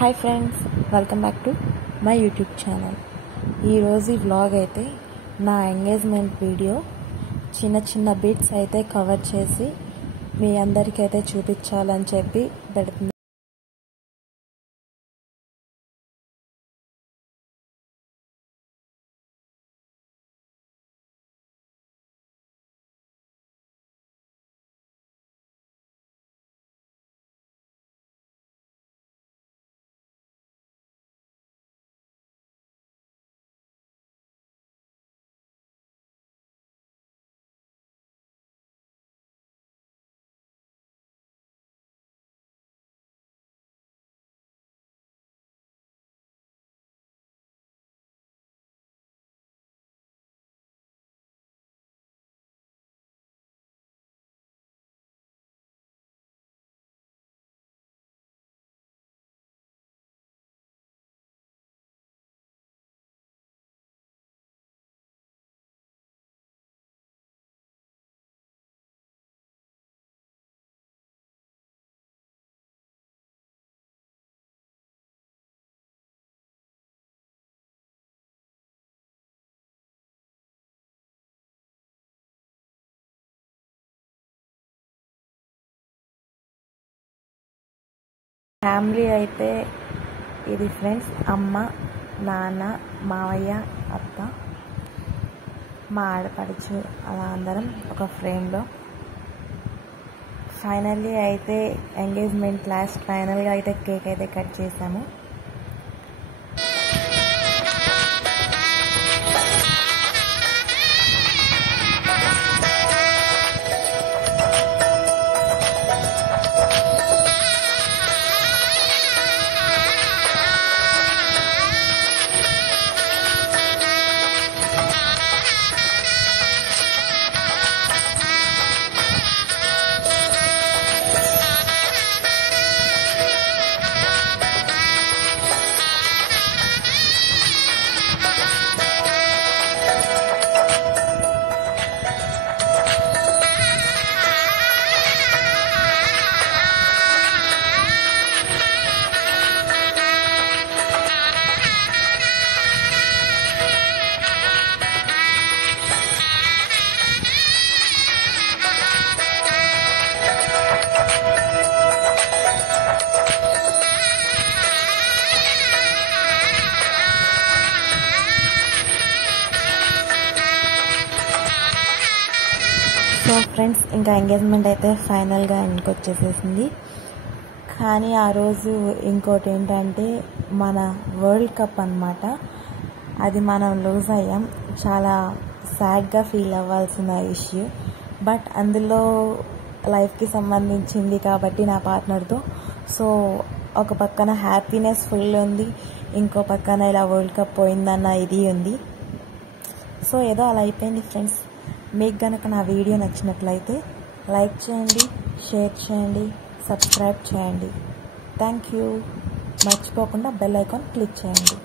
Hi friends, welcome back to my YouTube channel. ఈరోజు ఈ vlog అయితే నా ఎంగేజ్మెంట్ వీడియో చిన్న చిన్న బిట్స్ అయితే కవర్ చేసి మీ అందరికీ అయితే చూపించాలని చెప్పి పెడుతుంది. ఫ్యామిలీ అయితే ఇది ఫ్రెండ్స్, అమ్మ, నాన్న, మావయ్య, అత్త, మా ఆడపడుచు, అలా అందరం ఒక ఫ్రేమ్లో. ఫైనల్లీ అయితే ఎంగేజ్మెంట్ లాస్ట్ ఫైనల్గా అయితే కేక్ అయితే కట్ చేసాము. సో ఫ్రెండ్స్, ఇంకా ఎంగేజ్మెంట్ అయితే ఫైనల్గా ఎండ్కి వచ్చేసేసింది. కానీ ఆ రోజు ఇంకోటి ఏంటంటే మన వరల్డ్ కప్ అన్నమాట, అది మనం లూజ్ అయ్యాం. చాలా సాడ్గా ఫీల్ అవ్వాల్సిన ఇష్యూ, బట్ అందులో లైఫ్కి సంబంధించింది కాబట్టి నా పార్ట్నర్తో. సో ఒక పక్కన హ్యాపీనెస్ ఫుల్ ఉంది, ఇంకో పక్కన ఇలా వరల్డ్ కప్ పోయిందన్న ఇది ఉంది. సో ఏదో అలా అయిపోయింది ఫ్రెండ్స్. మీకు గనక నా వీడియో నచ్చినట్లయితే లైక్ చేయండి, షేర్ చేయండి, సబ్స్క్రైబ్ చేయండి. Thank you. మర్చిపోకుండా బెల్ ఐకాన్ క్లిక్ చేయండి.